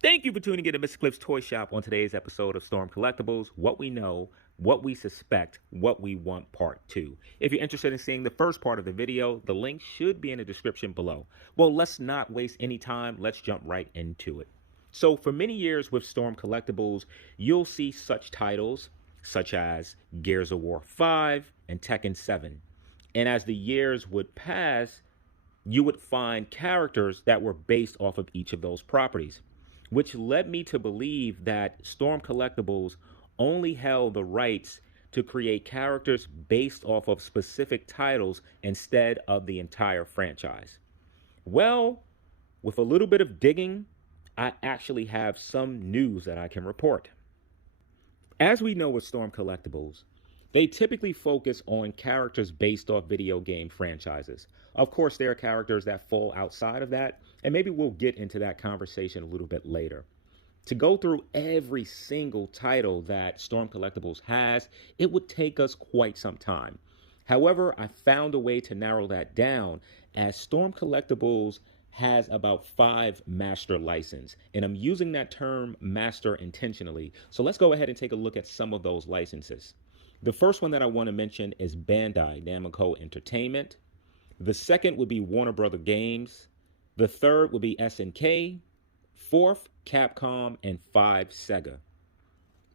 Thank you for tuning in to Mr. Cliff's Toy Shop on today's episode of Storm Collectibles, What We Know, What We Suspect, What We Want Part 2. If you're interested in seeing the first part of the video, the link should be in the description below. Well, let's not waste any time. Let's jump right into it. So for many years with Storm Collectibles, you'll see such titles such as Gears of War 5 and Tekken 7. And as the years would pass, you would find characters that were based off of each of those properties, which led me to believe that Storm Collectibles only held the rights to create characters based off of specific titles instead of the entire franchise. Well, with a little bit of digging, I actually have some news that I can report. As we know with Storm Collectibles, they typically focus on characters based off video game franchises. Of course, there are characters that fall outside of that, and maybe we'll get into that conversation a little bit later. To go through every single title that Storm Collectibles has, it would take us quite some time. However, I found a way to narrow that down, as Storm Collectibles has about 5 master licenses, and I'm using that term master intentionally. So let's go ahead and take a look at some of those licenses. The first one that I want to mention is Bandai Namco Entertainment. The second would be Warner Brother Games. The third would be SNK. Fourth, Capcom. And 5, Sega.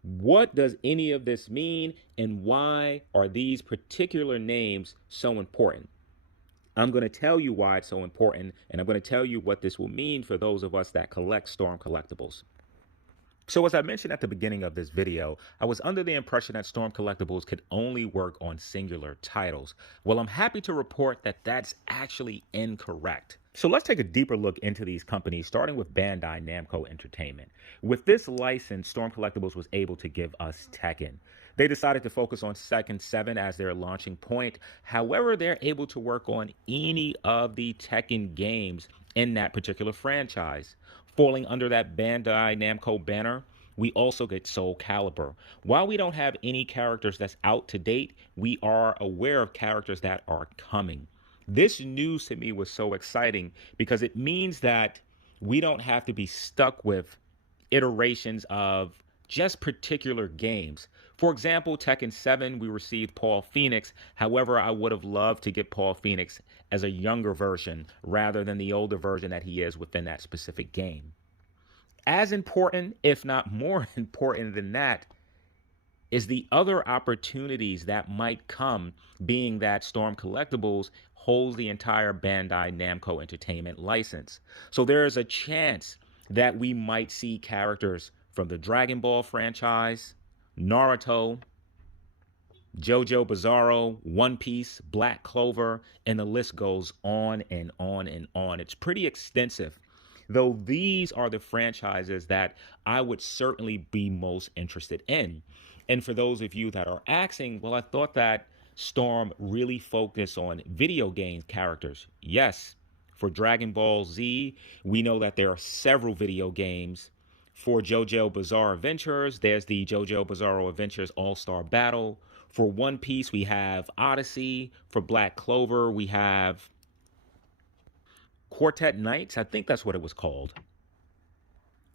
What does any of this mean, and why are these particular names so important? I'm going to tell you why it's so important, and I'm going to tell you what this will mean for those of us that collect Storm Collectibles. So as I mentioned at the beginning of this video, I was under the impression that Storm Collectibles could only work on singular titles. Well, I'm happy to report that that's actually incorrect. So let's take a deeper look into these companies, starting with Bandai Namco Entertainment. With this license, Storm Collectibles was able to give us Tekken. They decided to focus on Tekken 7 as their launching point. However, they're able to work on any of the Tekken games in that particular franchise. Falling under that Bandai Namco banner, we also get Soul Calibur. While we don't have any characters that's out to date, we are aware of characters that are coming. This news to me was so exciting because it means that we don't have to be stuck with iterations of just particular games. For example, Tekken 7, we received Paul Phoenix. However, I would have loved to get Paul Phoenix as a younger version rather than the older version that he is within that specific game. As important, if not more important than that, is the other opportunities that might come, being that Storm Collectibles holds the entire Bandai Namco Entertainment license. So there is a chance that we might see characters from the Dragon Ball franchise, Naruto, JoJo Bizarro, One Piece, Black Clover, and the list goes on and on and on. It's pretty extensive, though these are the franchises that I would certainly be most interested in. And for those of you that are asking, well, I thought that Storm really focused on video game characters. Yes, for Dragon Ball Z, we know that there are several video games. For JoJo Bizarre Adventures, there's the JoJo Bizarro Adventures All-Star Battle. For One Piece, we have Odyssey. For Black Clover, we have Quartet Knights. I think that's what it was called.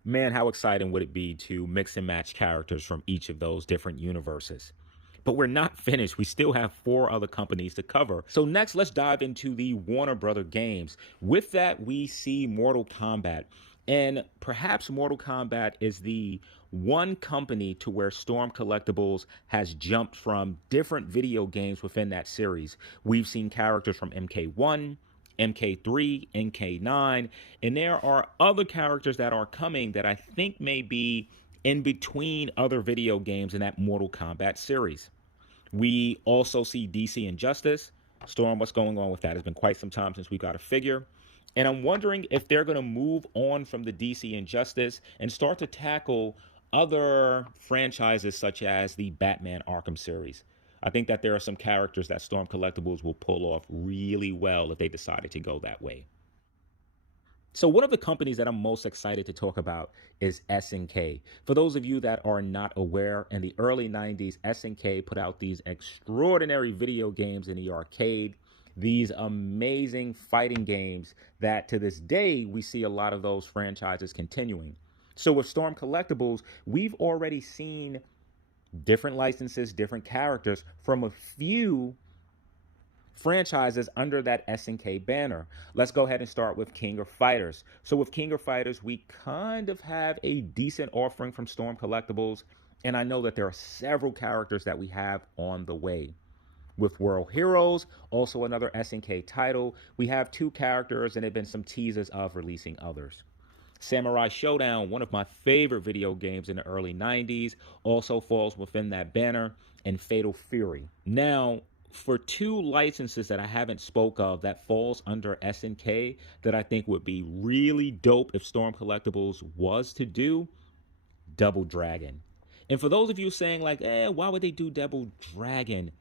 Man, how exciting would it be to mix and match characters from each of those different universes? But we're not finished. We still have 4 other companies to cover. So next, let's dive into the Warner Brother games. With that, we see Mortal Kombat. And perhaps Mortal Kombat is the one company to where Storm Collectibles has jumped from different video games within that series. We've seen characters from MK1, MK3, MK9, and there are other characters that are coming that I think may be in between other video games in that Mortal Kombat series. We also see DC Injustice. Storm, what's going on with that? It's been quite some time since we got a figure. And I'm wondering if they're going to move on from the DC Injustice and start to tackle other franchises such as the Batman Arkham series. I think that there are some characters that Storm Collectibles will pull off really well if they decided to go that way. So one of the companies that I'm most excited to talk about is SNK. For those of you that are not aware, in the early 90s, SNK put out these extraordinary video games in the arcade. These amazing fighting games that to this day, we see a lot of those franchises continuing. So with Storm Collectibles, we've already seen different licenses, different characters from a few franchises under that SNK banner. Let's go ahead and start with King of Fighters. So with King of Fighters, we kind of have a decent offering from Storm Collectibles, and I know that there are several characters that we have on the way. With World Heroes, also another SNK title, we have two characters and there have been some teasers of releasing others. Samurai Showdown, one of my favorite video games in the early 90s, also falls within that banner, and Fatal Fury. Now, for two licenses that I haven't spoke of that falls under SNK that I think would be really dope if Storm Collectibles was to do, Double Dragon. And for those of you saying like, why would they do Double Dragon?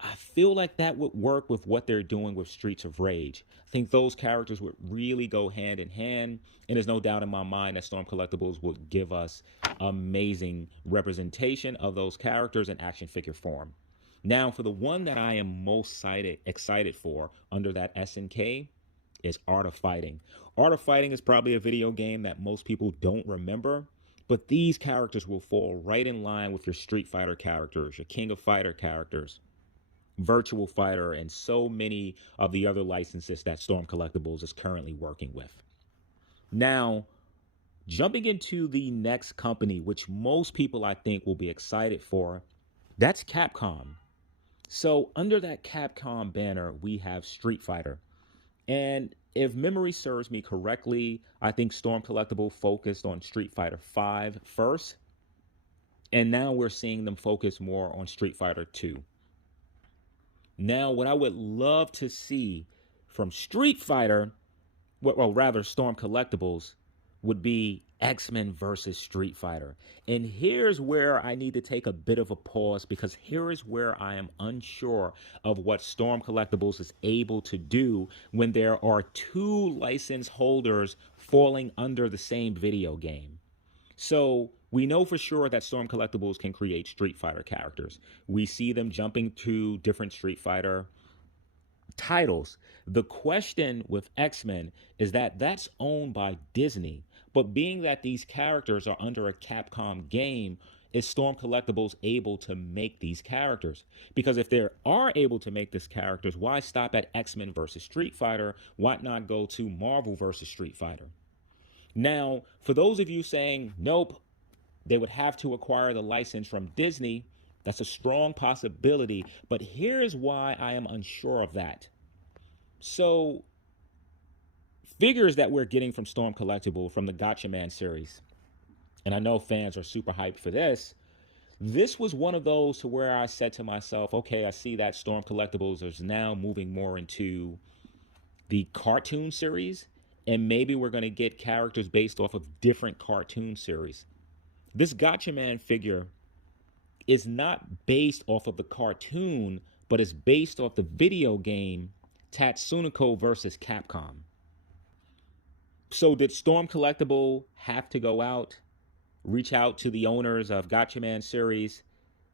I feel like that would work with what they're doing with Streets of Rage. I think those characters would really go hand in hand, and there's no doubt in my mind that Storm Collectibles would give us amazing representation of those characters in action figure form. Now, for the one that I am most excited for under that SNK is Art of Fighting. Art of Fighting is probably a video game that most people don't remember, but these characters will fall right in line with your Street Fighter characters, your King of Fighter characters, Virtual Fighter, and so many of the other licenses that Storm Collectibles is currently working with. Now, jumping into the next company, which most people I think will be excited for, that's Capcom. So under that Capcom banner, we have Street Fighter. And if memory serves me correctly, I think Storm Collectible focused on Street Fighter V first. And now we're seeing them focus more on Street Fighter 2. Now, what I would love to see from Street Fighter, well, rather Storm Collectibles, would be X-Men versus Street Fighter. And here's where I need to take a bit of a pause, because here is where I am unsure of what Storm Collectibles is able to do when there are two license holders falling under the same video game. So we know for sure that Storm Collectibles can create Street Fighter characters. We see them jumping to different Street Fighter titles. The question with X-Men is that that's owned by Disney. But being that these characters are under a Capcom game, is Storm Collectibles able to make these characters? Because if they are able to make these characters, why stop at X-Men versus Street Fighter? Why not go to Marvel versus Street Fighter? Now, for those of you saying, nope, they would have to acquire the license from Disney, that's a strong possibility, but here's why I am unsure of that. So, figures that we're getting from Storm Collectible from the Gotcha Man series, and I know fans are super hyped for this, this was one of those to where I said to myself, okay, I see that Storm Collectibles is now moving more into the cartoon series, and maybe we're going to get characters based off of different cartoon series. This Gotcha Man figure is not based off of the cartoon, but is based off the video game Tatsuno versus Capcom. So did Storm Collectible have to go out, reach out to the owners of Gotcha Man series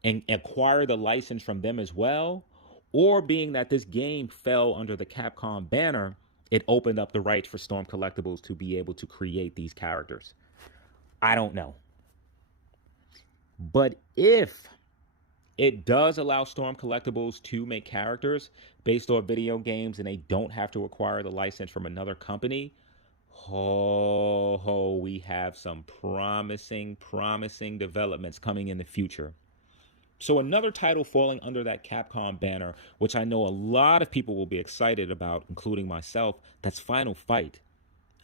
and acquire the license from them as well? Or being that this game fell under the Capcom banner, it opened up the rights for Storm Collectibles to be able to create these characters? I don't know. But if it does allow Storm Collectibles to make characters based on video games and they don't have to acquire the license from another company, we have some promising developments coming in the future. So another title falling under that Capcom banner, which I know a lot of people will be excited about, including myself, that's Final Fight.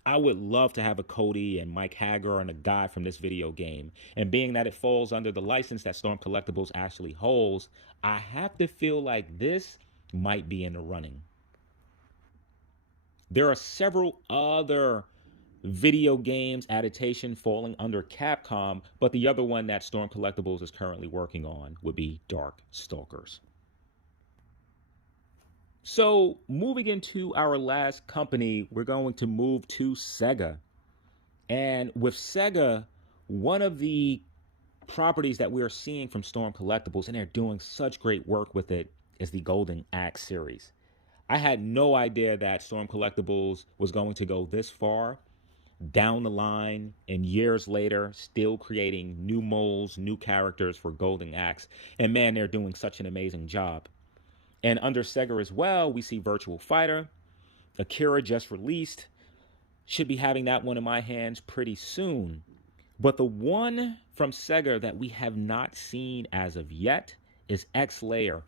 I would love to have a Cody and Mike Hager and a guy from this video game. And being that it falls under the license that Storm Collectibles actually holds, I have to feel like this might be in the running. There are several other video games adaptation falling under Capcom, but the other one that Storm Collectibles is currently working on would be Dark Stalkers. So moving into our last company, we're going to move to Sega. And with Sega, one of the properties that we're seeing from Storm Collectibles, and they're doing such great work with it, is the Golden Axe series. I had no idea that Storm Collectibles was going to go this far. down the line and years later, still creating new molds, new characters for Golden Axe. And man, they're doing such an amazing job. And under Sega as well, we see Virtual Fighter. Akira just released. Should be having that one in my hands pretty soon. But the one from Sega that we have not seen as of yet is X-Layer.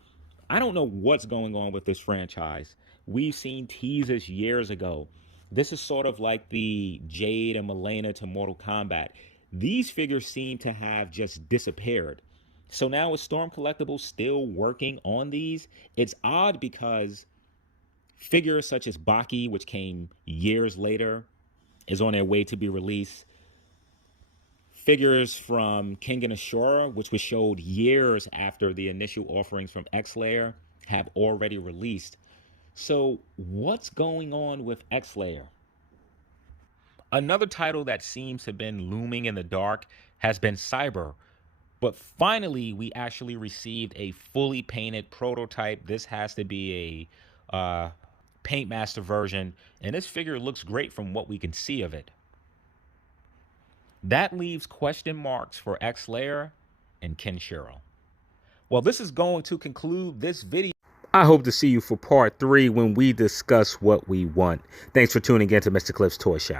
I don't know what's going on with this franchise. We've seen teasers years ago. This is sort of like the Jade and Milena to Mortal Kombat. These figures seem to have just disappeared. So now with Storm Collectibles still working on these, it's odd because figures such as Baki, which came years later, is on their way to be released. Figures from King and Ashura, which was showed years after the initial offerings from X-Layer, have already released. So what's going on with X-Layer? Another title that seems to have been looming in the dark has been Cyber. But finally, we actually received a fully painted prototype. This has to be a Paintmaster version, and this figure looks great from what we can see of it. That leaves question marks for X-Layer and Kenshiro. Well, this is going to conclude this video. I hope to see you for part 3 when we discuss what we want. Thanks for tuning in to Mr. Cliff's Toy Shop.